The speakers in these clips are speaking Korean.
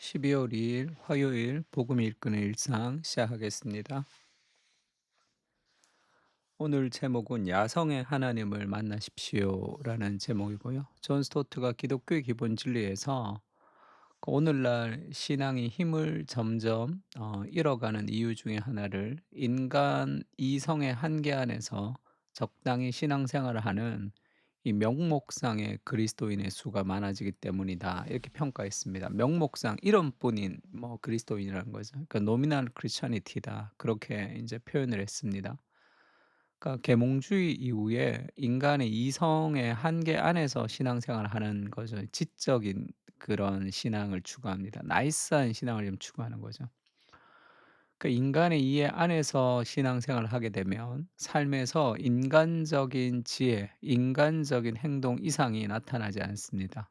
12월 2일 화요일 복음 읽기는 일상 시작하겠습니다. 오늘 제목은 야성의 하나님을 만나십시오라는 제목이고요. 존 스토트가 기독교의 기본 진리에서 그 오늘날 신앙이 힘을 점점 잃어가는 이유 중에 하나를 인간 이성의 한계 안에서 적당히 신앙생활을 하는 이 명목상의 그리스도인의 수가 많아지기 때문이다. 이렇게 평가했습니다. 명목상 이름뿐인 뭐 그리스도인이라는 거죠. 그러니까 노미널 크리스천니티다. 그렇게 이제 표현을 했습니다. 그러니까 계몽주의 이후에 인간의 이성의 한계 안에서 신앙생활을 하는 거죠. 지적인 그런 신앙을 추구합니다. 나이스한 신앙을 좀 추구하는 거죠. 그 인간의 이해 안에서 신앙생활을 하게 되면 삶에서 인간적인 지혜, 인간적인 행동 이상이 나타나지 않습니다.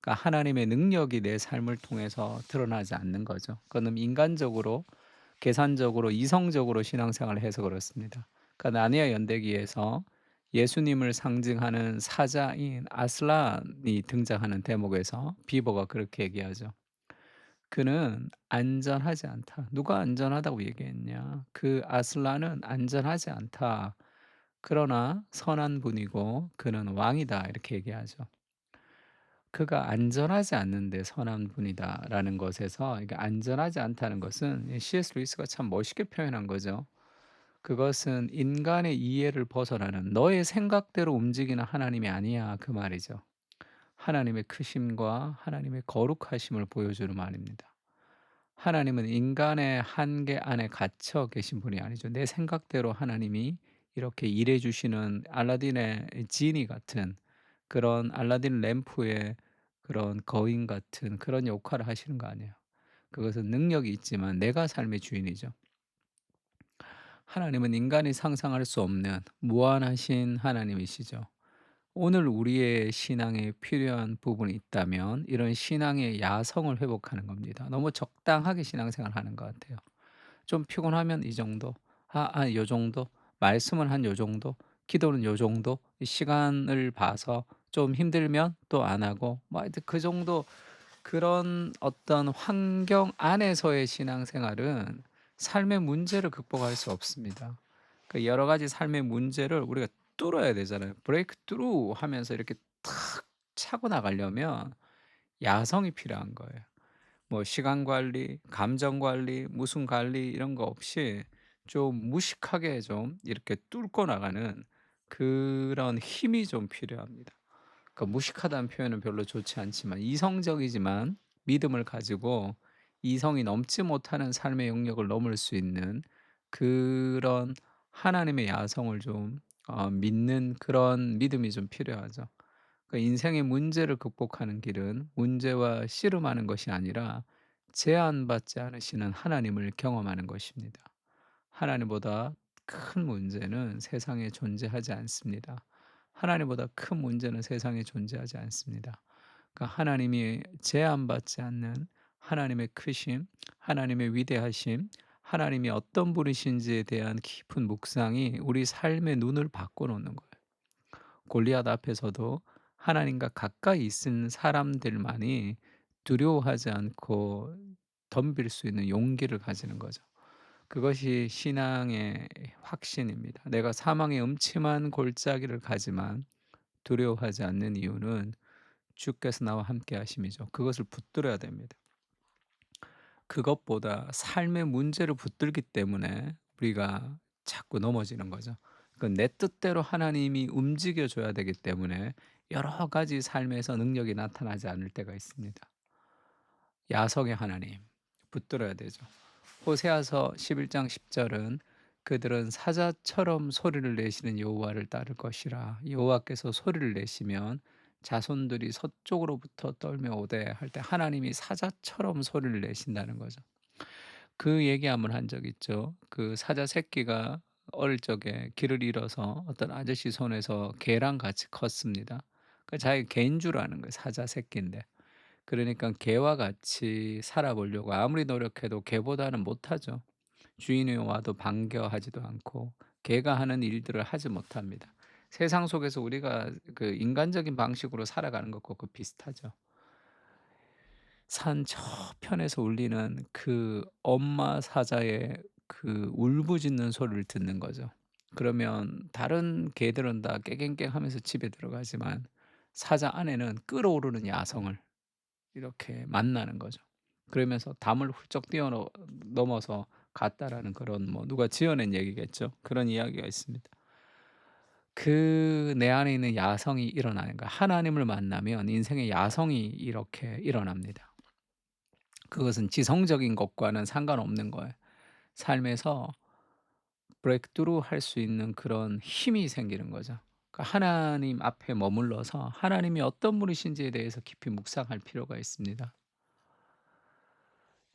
그러니까 하나님의 능력이 내 삶을 통해서 드러나지 않는 거죠. 그거는 인간적으로, 계산적으로, 이성적으로 신앙생활을 해서 그렇습니다. 그러니까 나니아 연대기에서 예수님을 상징하는 사자인 아슬란이 등장하는 대목에서 비버가 그렇게 얘기하죠. 그는 안전하지 않다. 누가 안전하다고 얘기했냐? 그 아슬란은 안전하지 않다. 그러나 선한 분이고 그는 왕이다. 이렇게 얘기하죠. 그가 안전하지 않는데 선한 분이다라는 것에서 이게 안전하지 않다는 것은 C.S. 루이스가 참 멋있게 표현한 거죠. 그것은 인간의 이해를 벗어나는 너의 생각대로 움직이는 하나님이 아니야 그 말이죠. 하나님의 크심과 하나님의 거룩하심을 보여주는 말입니다. 하나님은 인간의 한계 안에 갇혀 계신 분이 아니죠. 내 생각대로 하나님이 이렇게 일해 주시는 알라딘의 지니 같은 그런 알라딘 램프의 그런 거인 같은 그런 역할을 하시는 거 아니에요. 그것은 능력이 있지만 내가 삶의 주인이죠. 하나님은 인간이 상상할 수 없는 무한하신 하나님이시죠. 오늘 우리의 신앙에 필요한 부분이 있다면 이런 신앙의 야성을 회복하는 겁니다. 너무 적당하게 신앙생활하는 것 같아요. 좀 피곤하면 이 정도, 요 정도, 말씀은 한 요 정도, 기도는 요 정도, 이 시간을 봐서 좀 힘들면 또 안 하고 뭐 하여튼 그 정도 그런 어떤 환경 안에서의 신앙생활은 삶의 문제를 극복할 수 없습니다. 그 여러 가지 삶의 문제를 우리가 뚫어야 되잖아요. 브레이크 트루 하면서 이렇게 탁 차고 나가려면 야성이 필요한 거예요. 뭐 시간 관리, 감정 관리, 무슨 관리 이런 거 없이 좀 무식하게 좀 이렇게 뚫고 나가는 그런 힘이 좀 필요합니다. 그 무식하다는 표현은 별로 좋지 않지만 이성적이지만 믿음을 가지고 이성이 넘지 못하는 삶의 영역을 넘을 수 있는 그런 하나님의 야성을 좀 믿는 그런 믿음이 좀 필요하죠. 그러니까 인생의 문제를 극복하는 길은 문제와 씨름하는 것이 아니라 제한받지 않으시는 하나님을 경험하는 것입니다. 하나님보다 큰 문제는 세상에 존재하지 않습니다. 하나님보다 큰 문제는 세상에 존재하지 않습니다. 그러니까 하나님이 제한받지 않는 하나님의 크심, 하나님의 위대하심, 하나님이 어떤 분이신지에 대한 깊은 묵상이 우리 삶의 눈을 바꿔놓는 거예요. 골리앗 앞에서도 하나님과 가까이 있은 사람들만이 두려워하지 않고 덤빌 수 있는 용기를 가지는 거죠. 그것이 신앙의 확신입니다. 내가 사망의 음침한 골짜기를 가지만 두려워하지 않는 이유는 주께서 나와 함께 하심이죠. 그것을 붙들어야 됩니다. 그것보다 삶의 문제를 붙들기 때문에 우리가 자꾸 넘어지는 거죠. 그 내 뜻대로 하나님이 움직여 줘야 되기 때문에 여러 가지 삶에서 능력이 나타나지 않을 때가 있습니다. 야성의 하나님 붙들어야 되죠. 호세아서 11장 10절은 그들은 사자처럼 소리를 내시는 여호와를 따를 것이라. 여호와께서 소리를 내시면 자손들이 서쪽으로부터 떨며 오되 할 때 하나님이 사자처럼 소리를 내신다는 거죠. 그 얘기 한번 한 적 있죠. 그 사자 새끼가 어릴 적에 길을 잃어서 어떤 아저씨 손에서 개랑 같이 컸습니다. 그 자기 개인 줄 아는 거예요. 사자 새끼인데. 그러니까 개와 같이 살아보려고 아무리 노력해도 개보다는 못하죠. 주인이 와도 반겨하지도 않고 개가 하는 일들을 하지 못합니다. 세상 속에서 우리가 그 인간적인 방식으로 살아가는 것과 그 비슷하죠. 산 저편에서 울리는 그 엄마 사자의 그 울부짖는 소리를 듣는 거죠. 그러면 다른 개들은 다 깨갱깽하면서 집에 들어가지만 사자 안에는 끓어오르는 야성을 이렇게 만나는 거죠. 그러면서 담을 훌쩍 넘어서 갔다라는 그런 뭐 누가 지어낸 얘기겠죠. 그런 이야기가 있습니다. 그 내 안에 있는 야성이 일어나는 거야. 하나님을 만나면 인생의 야성이 이렇게 일어납니다. 그것은 지성적인 것과는 상관없는 거예요. 삶에서 브레이크트루 할 수 있는 그런 힘이 생기는 거죠. 그러니까 하나님 앞에 머물러서 하나님이 어떤 분이신지에 대해서 깊이 묵상할 필요가 있습니다.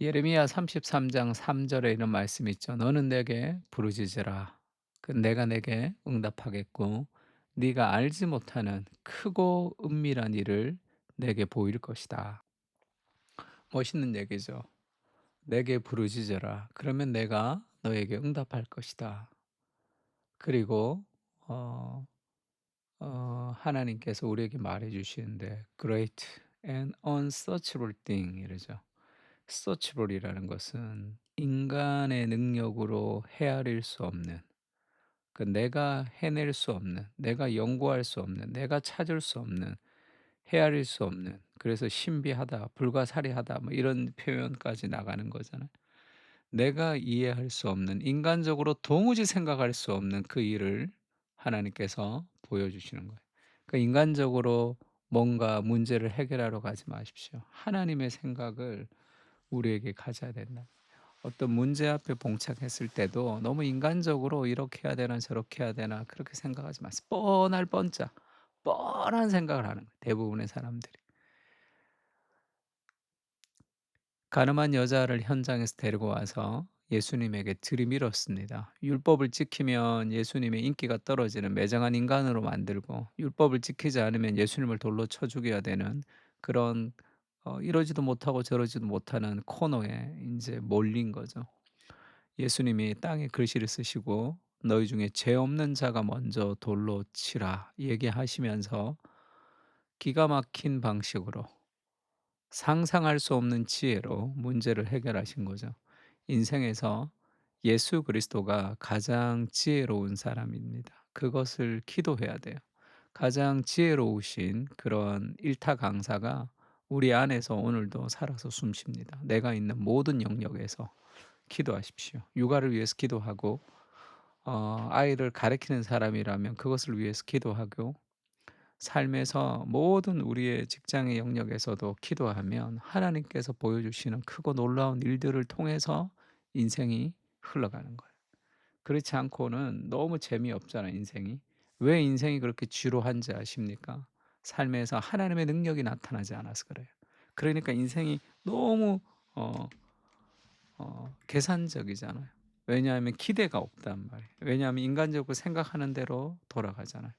예레미야 33장 3 절에 이런 말씀이 있죠. "너는 내게 부르짖으라. 그 내가 내게 응답하겠고 네가 알지 못하는 크고 은밀한 일을 내게 보일 것이다." 멋있는 얘기죠. "내게 부르짖으라. 그러면 내가 너에게 응답할 것이다." 그리고 어 하나님께서 우리에게 말해 주시는데 "Great and unsearchable thing." 이러죠. searchable 이라는 것은 인간의 능력으로 헤아릴 수 없는, 그 내가 해낼 수 없는, 내가 연구할 수 없는, 내가 찾을 수 없는, 헤아릴 수 없는, 그래서 신비하다, 불가사리하다 뭐 이런 표현까지 나가는 거잖아요. 내가 이해할 수 없는, 인간적으로 도무지 생각할 수 없는 그 일을 하나님께서 보여주시는 거예요. 그 인간적으로 뭔가 문제를 해결하러 가지 마십시오. 하나님의 생각을 우리에게 가져야 된다. 어떤 문제 앞에 봉착했을 때도 너무 인간적으로 이렇게 해야 되나 저렇게 해야 되나 그렇게 생각하지 마세요. 뻔할 뻔짜 뻔한 생각을 하는 거예요, 대부분의 사람들이. 가늠한 여자를 현장에서 데리고 와서 예수님에게 들이밀었습니다. 율법을 지키면 예수님의 인기가 떨어지는 매정한 인간으로 만들고, 율법을 지키지 않으면 예수님을 돌로 쳐 죽여야 되는 그런 이러지도 못하고 저러지도 못하는 코너에 이제 몰린 거죠. 예수님이 땅에 글씨를 쓰시고 "너희 중에 죄 없는 자가 먼저 돌로 치라." 얘기하시면서 기가 막힌 방식으로 상상할 수 없는 지혜로 문제를 해결하신 거죠. 인생에서 예수 그리스도가 가장 지혜로운 사람입니다. 그것을 기도해야 돼요. 가장 지혜로우신 그런 일타 강사가 우리 안에서 오늘도 살아서 숨쉽니다. 내가 있는 모든 영역에서 기도하십시오. 육아를 위해서 기도하고 아이를 가르치는 사람이라면 그것을 위해서 기도하고, 삶에서 모든 우리의 직장의 영역에서도 기도하면 하나님께서 보여주시는 크고 놀라운 일들을 통해서 인생이 흘러가는 거예요. 그렇지 않고는 너무 재미없잖아요, 인생이. 왜 인생이 그렇게 지루한지 아십니까? 삶에서 하나님의 능력이 나타나지 않아서 그래요. 그러니까 인생이 너무 어 계산적이잖아요. 왜냐하면 기대가 없단 말이에요. 왜냐하면 인간적으로 생각하는 대로 돌아가잖아요.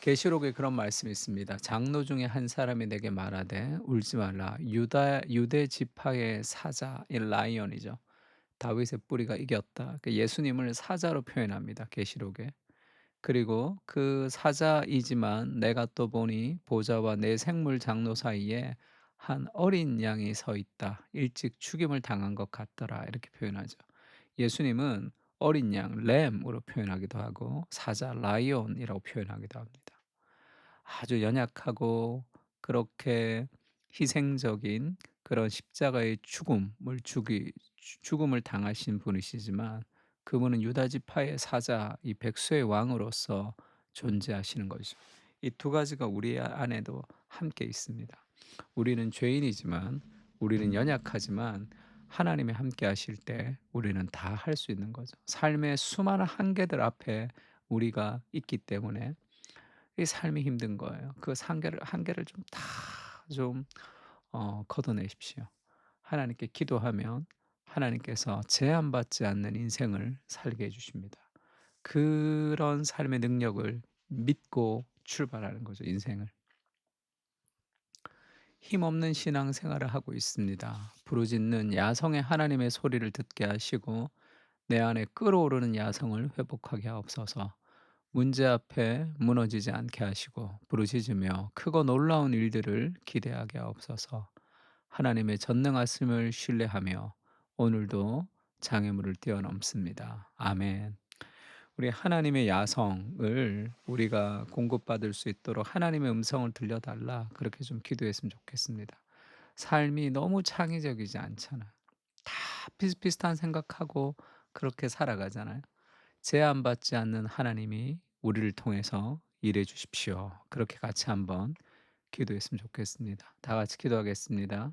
계시록에 그런 말씀이 있습니다. 장로 중에 한 사람이 내게 말하되 울지 말라. 유대 지파의 사자, 이 라이언이죠. 다윗의 뿌리가 이겼다. 그 예수님을 사자로 표현합니다, 계시록에. 그리고 그 사자이지만 내가 또 보니 보좌와 내 생물 장로 사이에 한 어린 양이 서 있다. 일찍 죽임을 당한 것 같더라. 이렇게 표현하죠. 예수님은 어린 양, 램으로 표현하기도 하고 사자, 라이온이라고 표현하기도 합니다. 아주 연약하고 그렇게 희생적인 그런 십자가의 죽음을 당하신 분이시지만 그분은 유다 지파의 사자, 이 백수의 왕으로서 존재하시는 것이죠. 이 두 가지가 우리 안에도 함께 있습니다. 우리는 죄인이지만, 우리는 연약하지만 하나님이 함께 하실 때 우리는 다 할 수 있는 거죠. 삶의 수많은 한계들 앞에 우리가 있기 때문에 이 삶이 힘든 거예요. 그 한계를 좀 다 좀 걷어내십시오. 하나님께 기도하면 하나님께서 제한받지 않는 인생을 살게 해 주십니다. 그런 삶의 능력을 믿고 출발하는 거죠, 인생을. 힘없는 신앙생활을 하고 있습니다. 부르짖는 야성의 하나님의 소리를 듣게 하시고 내 안에 끓어오르는 야성을 회복하게 하옵소서. 문제 앞에 무너지지 않게 하시고 부르짖으며 크고 놀라운 일들을 기대하게 하옵소서. 하나님의 전능하심을 신뢰하며 오늘도 장애물을 뛰어넘습니다. 아멘. 우리 하나님의 야성을 우리가 공급받을 수 있도록 하나님의 음성을 들려달라 그렇게 좀 기도했으면 좋겠습니다. 삶이 너무 창의적이지 않잖아요. 다 비슷비슷한 생각하고 그렇게 살아가잖아요. 제한받지 않는 하나님이 우리를 통해서 일해 주십시오. 그렇게 같이 한번 기도했으면 좋겠습니다. 다 같이 기도하겠습니다.